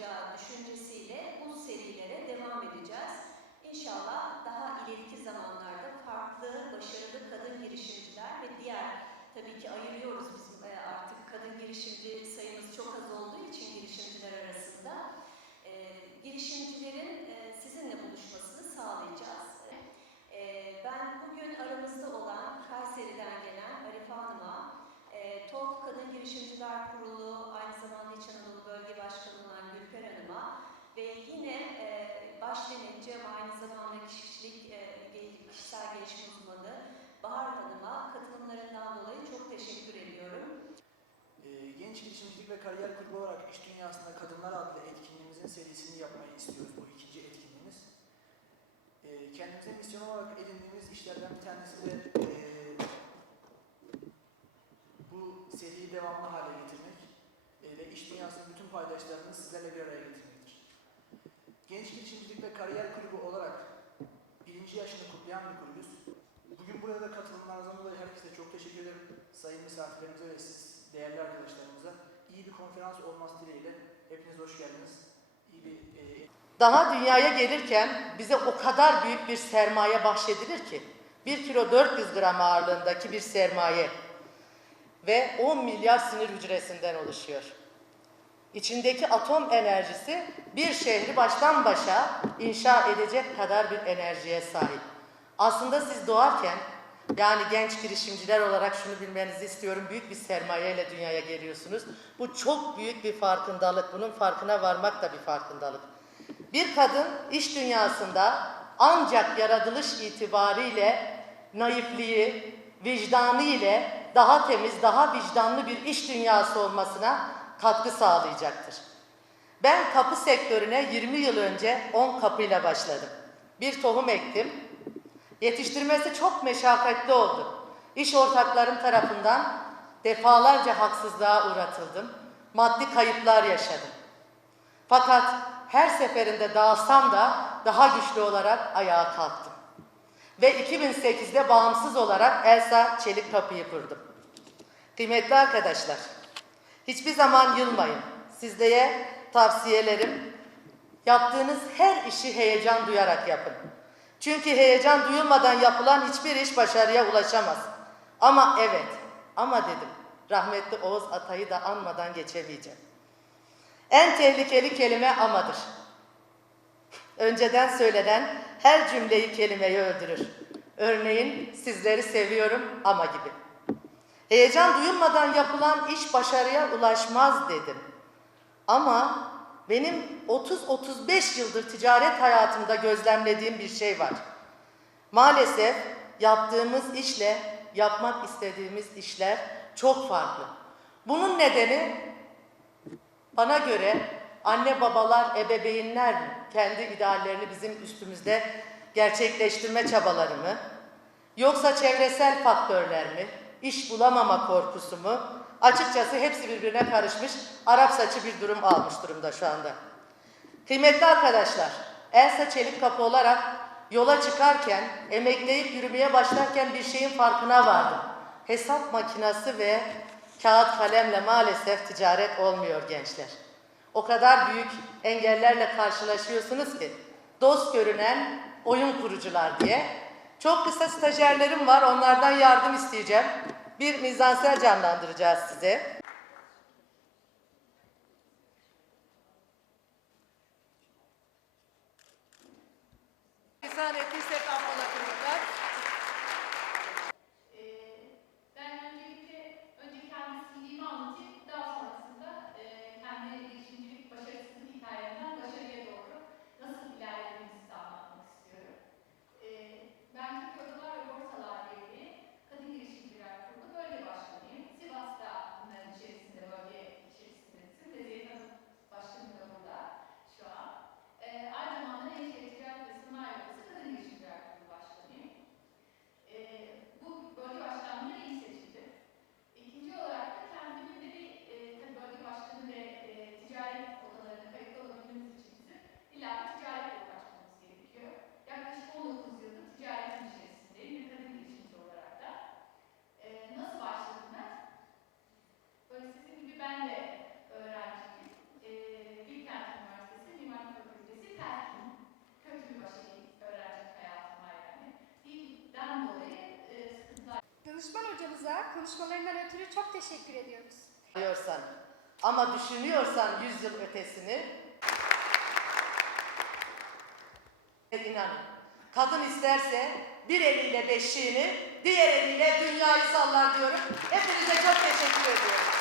olacağı düşüncesiyle bu serilere devam edeceğiz. İnşallah daha ileriki zamanlarda farklı, başarılı kadın girişimciler ve diğer tabii ki ayırıyoruz biz e, artık kadın girişimci sayımız çok az olduğu için girişimciler arasında e, girişimcilerin e, sizinle buluşmasını sağlayacağız. Kişisel gelişim uzmanı Bahar Hanım'a katılımlarından dolayı çok teşekkür ediyorum. Ee, Genç Girişimcilik ve Kariyer Kulübü olarak İş Dünyasında Kadınlar adlı etkinliğimizin serisini yapmayı istiyoruz bu ikinci etkinliğimiz. Ee, Kendimize misyon olarak edindiğimiz işlerden bir tanesi de ee, bu seriyi devamlı hale getirmek ve iş dünyasının bütün paydaşlarını sizlerle bir araya getirmektir. Genç Girişimcilik ve Kariyer Kulübü olarak birinci yaşını kutlayan bir kulübüz. Burada da katılımlarınızdan dolayı herkese çok teşekkür ederim. Sayın misafirlerimize ve siz değerli arkadaşlarımıza iyi bir konferans olması dileğiyle hepiniz hoş geldiniz. İyi bir e, Daha dünyaya gelirken bize o kadar büyük bir sermaye bahşedilir ki 1 kilo 400 gram ağırlığındaki bir sermaye ve 10 milyar sinir hücresinden oluşuyor. İçindeki atom enerjisi bir şehri baştan başa inşa edecek kadar bir enerjiye sahip. Aslında siz doğarken yani genç girişimciler olarak şunu bilmenizi istiyorum. Büyük bir sermayeyle dünyaya geliyorsunuz. Bu çok büyük bir farkındalık. Bunun farkına varmak da bir farkındalık. Bir kadın iş dünyasında ancak yaratılış itibariyle naifliği, vicdanı ile daha temiz, daha vicdanlı bir iş dünyası olmasına katkı sağlayacaktır. Ben kapı sektörüne 20 yıl önce 10 kapıyla başladım. Bir tohum ektim. Yetiştirmesi çok meşakkatli oldu. İş ortaklarım tarafından defalarca haksızlığa uğratıldım. Maddi kayıplar yaşadım. Fakat her seferinde dağılsam da daha güçlü olarak ayağa kalktım. Ve 2008'de bağımsız olarak Elsa Çelik Kapı'yı kurdum. Kıymetli arkadaşlar, hiçbir zaman yılmayın. Sizlere tavsiyelerim, yaptığınız her işi heyecan duyarak yapın. Çünkü heyecan duyulmadan yapılan hiçbir iş başarıya ulaşamaz. Ama evet, ama dedim, rahmetli Oğuz Atay'ı da anmadan geçemeyeceğim. En tehlikeli kelime amadır. Önceden söylenen her cümleyi kelimeyi öldürür. Örneğin sizleri seviyorum ama gibi. Heyecan duyulmadan yapılan iş başarıya ulaşmaz dedim. Ama benim 30-35 yıldır ticaret hayatımda gözlemlediğim bir şey var. Maalesef yaptığımız işle yapmak istediğimiz işler çok farklı. Bunun nedeni bana göre anne babalar, ebeveynler kendi ideallerini bizim üstümüzde gerçekleştirme çabaları mı? Yoksa çevresel faktörler mi? İş bulamama korkusu mu? Açıkçası hepsi birbirine karışmış, Arap saçı bir durum almış durumda şu anda. Kıymetli arkadaşlar, Elsa Çelik Kapı olarak yola çıkarken, emekleyip yürümeye başlarken bir şeyin farkına vardım. Hesap makinesi ve kağıt kalemle maalesef ticaret olmuyor gençler. O kadar büyük engellerle karşılaşıyorsunuz ki dost görünen oyun kurucular diye. Çok kısa stajyerlerim var, onlardan yardım isteyeceğim. Bir mizansel canlandıracağız size. Lisan ettiysek affola çocuklar. Ee, Ben öncelikle önce kendi CV'mi anlatayım, daha sonrasında e, kendi girişimcilik başarısının hikayemden başarıya doğru nasıl ilerlediğimizi size anlatmak istiyorum. Ee, Ben Türkiye Odalar ve Borsalar Birliği Kadın Girişimciler Kurulu bölge başkanıyım. Sivas'ta bunların içerisinde, bölge içerisindesin. Ve Zeynep Hanım başkanım da burada şu an. Ee, Aynı zamanda Nevşehir Ticaret ve Sanayi Odası Kadın Girişimciler Kurulu başkanıyım. Ee, bu bölge başkanlığına iyi seçildim. İkinci olarak da kendimin de bir e, tabii bölge başkanı ve e, ticaret odalarına kayıtlı olabilmemiz için bizim illa bir ticaretle uğraşmamız gerekiyor. Yaklaşık 19 yıldır ticaretin içerisindeyim bir kadın girişimci olarak da. Ee, nasıl başladım ben? Böyle sizin gibi ben de öğrenciyim. Ee, Bilkent Üniversitesi Mimarlık Fakültesi Telkin. Kötü bir başarı öğrencilik hayatım var yani. Danışman hocamıza konuşmalarından ötürü çok teşekkür ediyoruz. Diyorsan ama düşünüyorsan 100 yıl ötesini inanın. Kadın isterse bir eliyle beşiğini, diğer eliyle dünyayı sallar diyorum. Hepinize çok teşekkür ediyorum.